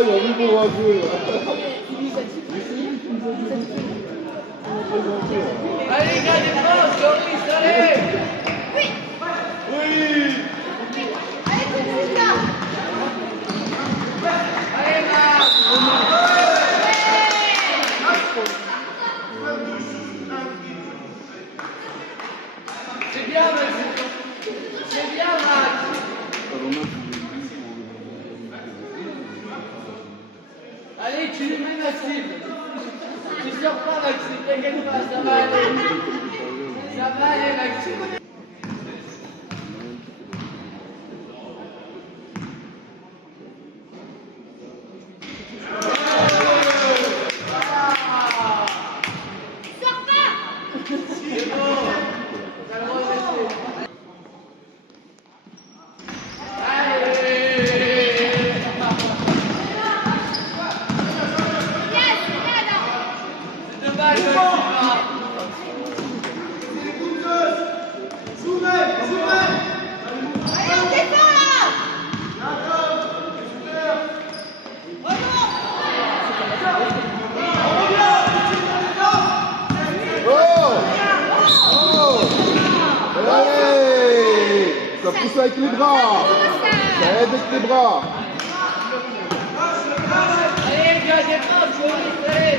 여기 보고 가지고. Allez, gars, défense, Loris, allez! Oui. Allez, Marc! C'est bien, Max! C'est bien, Max! Allez, tu le mets, Maxime! Tu sors pas, Maxime, t'inquiète pas, ça va aller! Ça va aller, Maxime! Ça pousse avec les bras. Ça aide avec les bras. Allez, gars, défense, Loris, allez!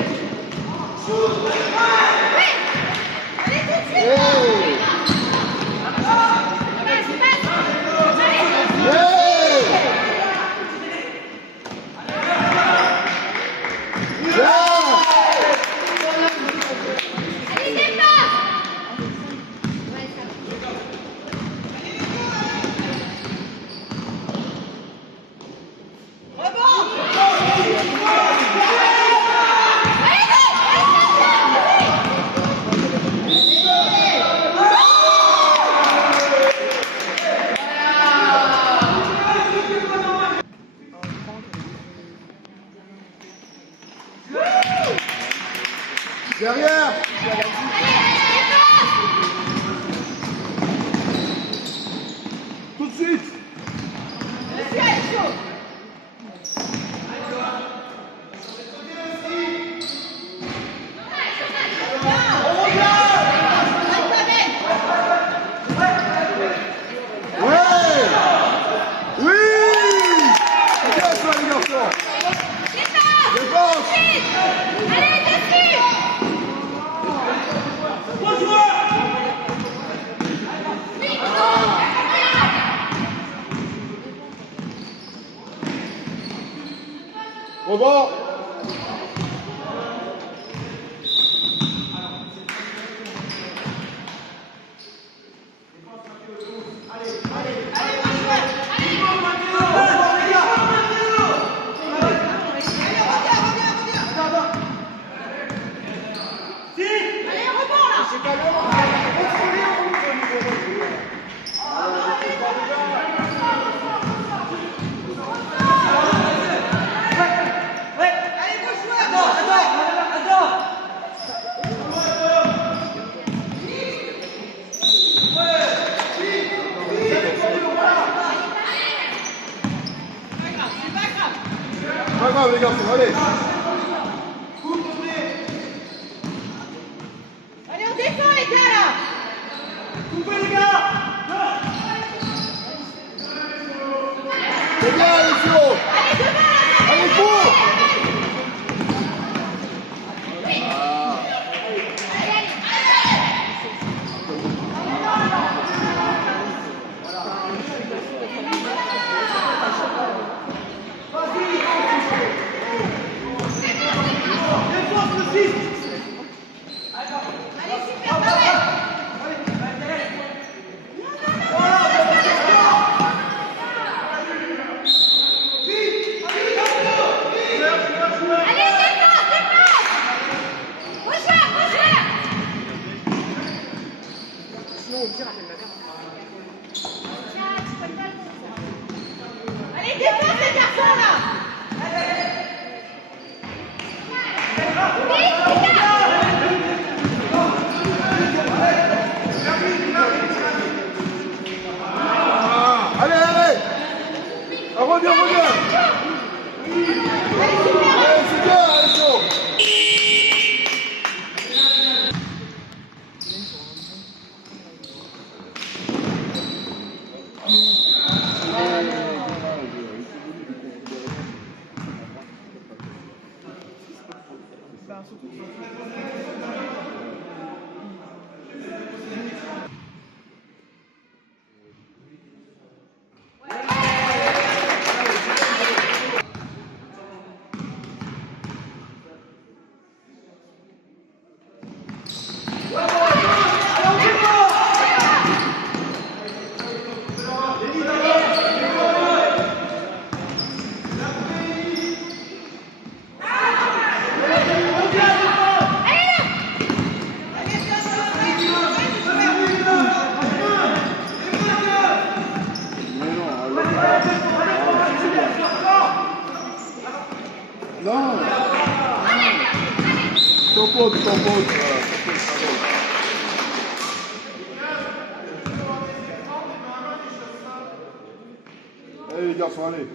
Derrière. Tout de suite. Rebond. Pas grave les garçons, allez. Allez, on défend les gars là. Coupez les gars. C'est bien les chiots. Allez, devant. Allez, pour. Allez, défends ces garçons-là. Allez, allez. Reviens, reviens. Allez, c'est bien, allez, chaud. Non. Ton pote, ton pote. Allez les garçons, allez.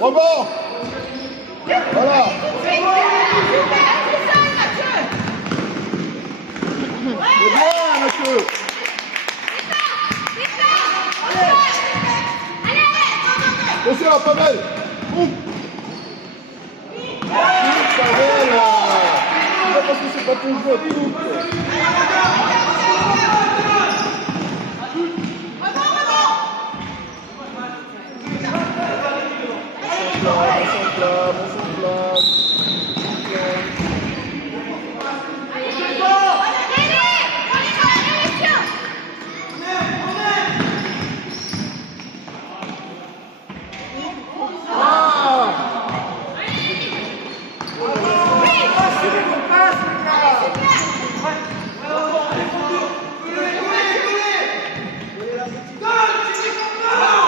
Rebond. Voilà. C'est bien, Mathieu. Attention, Pavel. Pavel. Parce que c'est pas ton jeu, tout.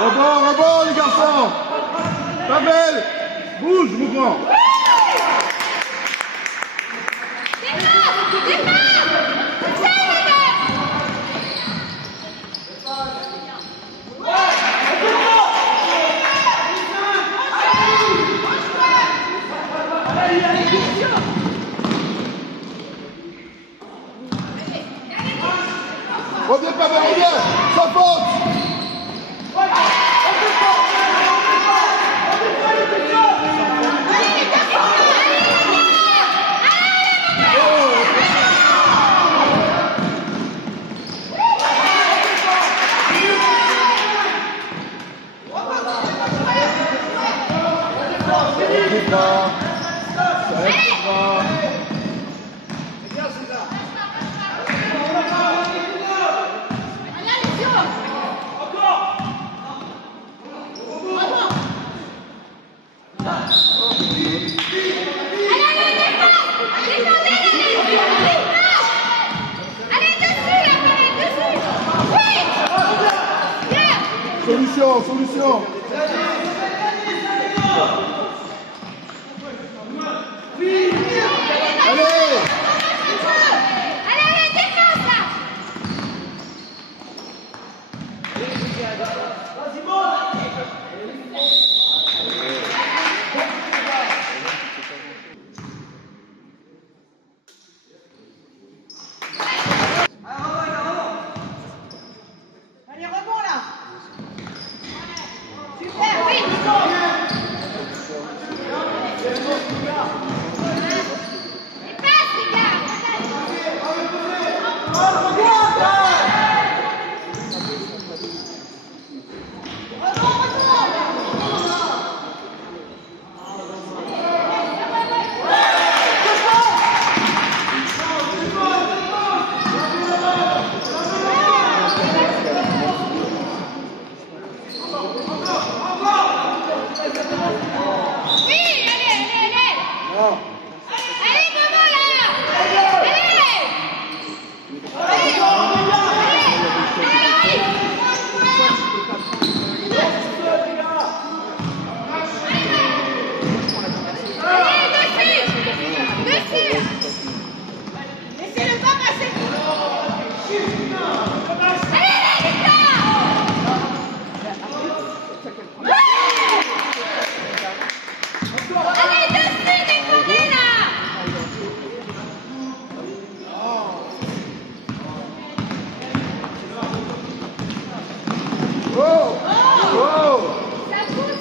Rebond, les garçons. Pavel, bouge, mouvement. Reviens, Pavel, reviens. Ça porte. Solution. Allez, défense là. Allez, rebond là. Super, oui. Et passe les gars.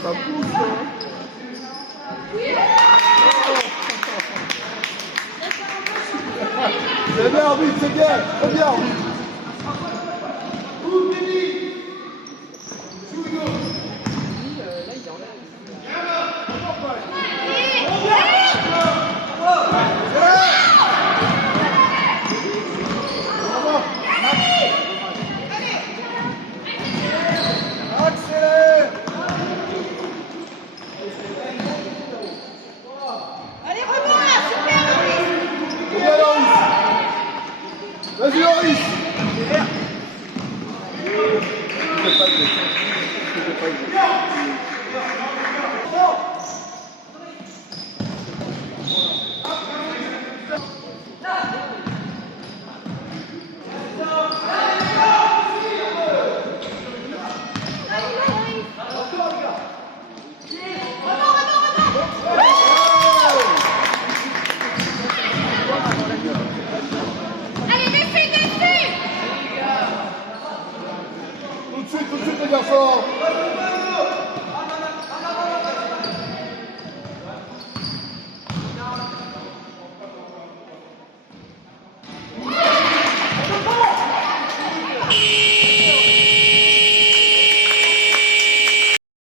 Ça pousse, hein. C'est bien, arbitre, c'est bien. Très bien, arbitre. Allez, rebond là, super Loris. Bien, Loris. Vas-y, Loris. Allez, défais, défais. Tout de suite, les garçons.